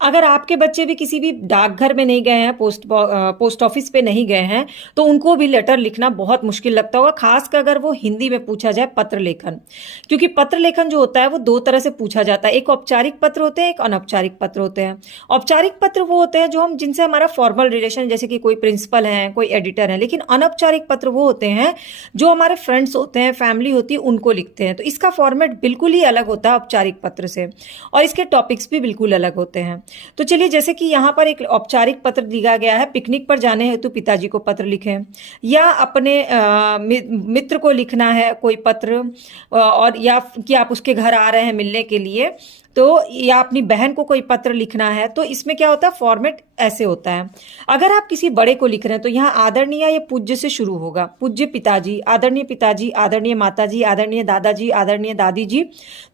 अगर आपके बच्चे भी किसी भी डाकघर में नहीं गए हैं, पोस्ट ऑफिस पे नहीं गए हैं, तो उनको भी लेटर लिखना बहुत मुश्किल लगता होगा, खासकर अगर वो हिंदी में पूछा जाए पत्र लेखन। क्योंकि पत्र लेखन जो होता है वो दो तरह से पूछा जाता है, एक औपचारिक पत्र होते हैं, एक अनौपचारिक पत्र होते हैं। औपचारिक पत्र वो होते हैं जो हम जिनसे हमारा फॉर्मल रिलेशन, जैसे कि कोई प्रिंसिपल है, कोई एडिटर है। लेकिन अनौपचारिक पत्र वो होते हैं जो हमारे फ्रेंड्स होते हैं, फैमिली होती है, उनको लिखते हैं। तो इसका फॉर्मेट बिल्कुल ही अलग होता है औपचारिक पत्र से, और इसके टॉपिक्स भी बिल्कुल अलग होते हैं। तो चलिए, जैसे कि यहाँ पर एक औपचारिक पत्र दिया गया है, पिकनिक पर जाने हेतु पिताजी को पत्र लिखें, या अपने मित्र को लिखना है कोई पत्र, और या कि आप उसके घर आ रहे हैं मिलने के लिए, तो या अपनी बहन को कोई पत्र लिखना है। तो इसमें क्या होता है, फॉर्मेट ऐसे होता है। अगर आप किसी बड़े को लिख रहे हैं तो यहाँ आदरणीय या पूज्य से शुरू होगा, पूज्य पिताजी, आदरणीय माताजी, आदरणीय दादाजी, आदरणीय दादी जी।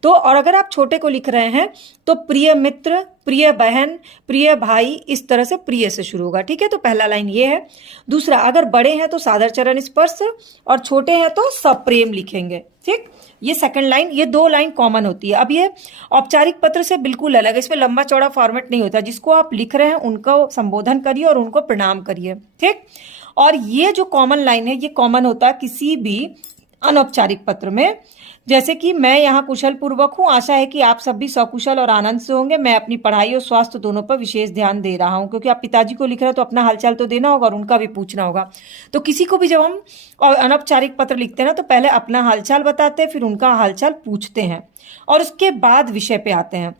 तो और अगर आप छोटे को लिख रहे हैं तो प्रिय मित्र, प्रिय बहन, प्रिय भाई, इस तरह से प्रिय से शुरू होगा। ठीक है, तो पहला लाइन ये है। दूसरा, अगर बड़े हैं तो सादर चरण स्पर्श, और छोटे हैं तो सप्रेम लिखेंगे। ठीक, ये सेकंड लाइन, ये दो लाइन कॉमन होती है। अब ये औपचारिक पत्र से बिल्कुल अलग है, इसमें लंबा चौड़ा फॉर्मेट नहीं होता। जिसको आप लिख रहे हैं उनको संबोधन करिए और उनको प्रणाम करिए। ठीक, और ये जो कॉमन लाइन है ये कॉमन होता है किसी भी अनौपचारिक पत्र में। जैसे कि मैं यहाँ कुशल पूर्वक हूँ, आशा है कि आप सब भी सकुशल और आनंद से होंगे। मैं अपनी पढ़ाई और स्वास्थ्य दोनों पर विशेष ध्यान दे रहा हूँ। क्योंकि आप पिताजी को लिख रहे हो तो अपना हालचाल तो देना होगा और उनका भी पूछना होगा। तो किसी को भी जब हम अनौपचारिक पत्र लिखते हैं ना, तो पहले अपना हालचाल बताते हैं, फिर उनका हालचाल पूछते हैं, और उसके बाद विषय पे आते हैं।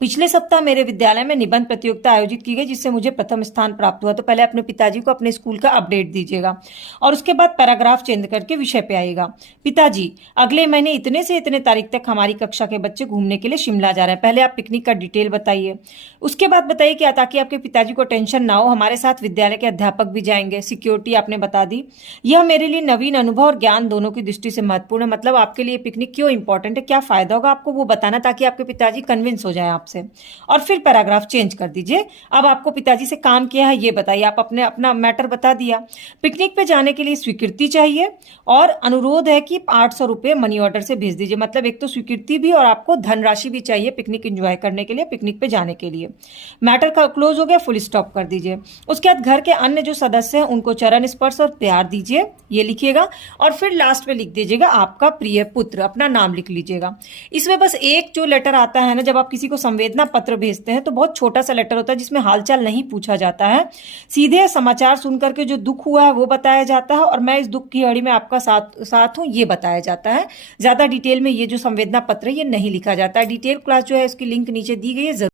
पिछले सप्ताह मेरे विद्यालय में निबंध प्रतियोगिता आयोजित की गई, जिससे मुझे प्रथम स्थान प्राप्त हुआ। तो पहले अपने पिताजी को अपने स्कूल का अपडेट दीजिएगा, और उसके बाद पैराग्राफ चेंज करके विषय पे आइएगा। पिताजी, अगले महीने इतने से इतने तारीख तक हमारी कक्षा के बच्चे घूमने के लिए शिमला जा रहे हैं। पहले आप पिकनिक का डिटेल बताइए, उसके बाद बताइए कि ताकि आपके पिताजी को टेंशन ना हो, हमारे साथ विद्यालय के अध्यापक भी जाएंगे। सिक्योरिटी आपने बता दी। यह मेरे लिए नवीन अनुभव और ज्ञान दोनों की दृष्टि से महत्वपूर्ण है। मतलब आपके लिए पिकनिक क्यों इंपॉर्टेंट है, क्या फायदा होगा आपको, वो बताना, ताकि आपके पिताजी कन्विंस हो जाए आपसे। और फिर पैराग्राफ चेंज कर दीजिए। अब आपको पिताजी से काम किया है ये बताइए, आप अपना मैटर बता दिया। पिकनिक पे जाने के लिए स्वीकृति चाहिए, और अनुरोध है कि 800 रुपये मनी ऑर्डर से भेज दीजिए। मतलब एक तो स्वीकृति भी और आपको धनराशि भी चाहिए पिकनिक एंजॉय करने के लिए, पिकनिक पे जाने के लिए। मैटर का क्लोज हो गया, फुल स्टॉप कर दीजिए। उसके बाद घर के अन्य जो सदस्य हैं उनको चरण स्पर्श और प्यार दीजिए, ये लिखिएगा। और फिर लास्ट में लिख दीजिएगा आपका प्रिय पुत्र, अपना नाम लिख लीजिएगा। इसमें बस एक जो लेटर आता है ना, जब आप किसी को संवेदना पत्र भेजते हैं तो बहुत छोटा सा लेटर होता है, जिसमें हालचाल नहीं पूछा जाता है। सीधे समाचार सुनकर के जो दुख हुआ है वो बताया जाता है, और मैं इस दुख की घड़ी में आपका साथ हूं ये बताया जाता है। ज्यादा डिटेल में ये जो संवेदना पत्र है ये नहीं लिखा जाता है। डिटेल क्लास जो है इसकी लिंक नीचे दी गई है, जरूर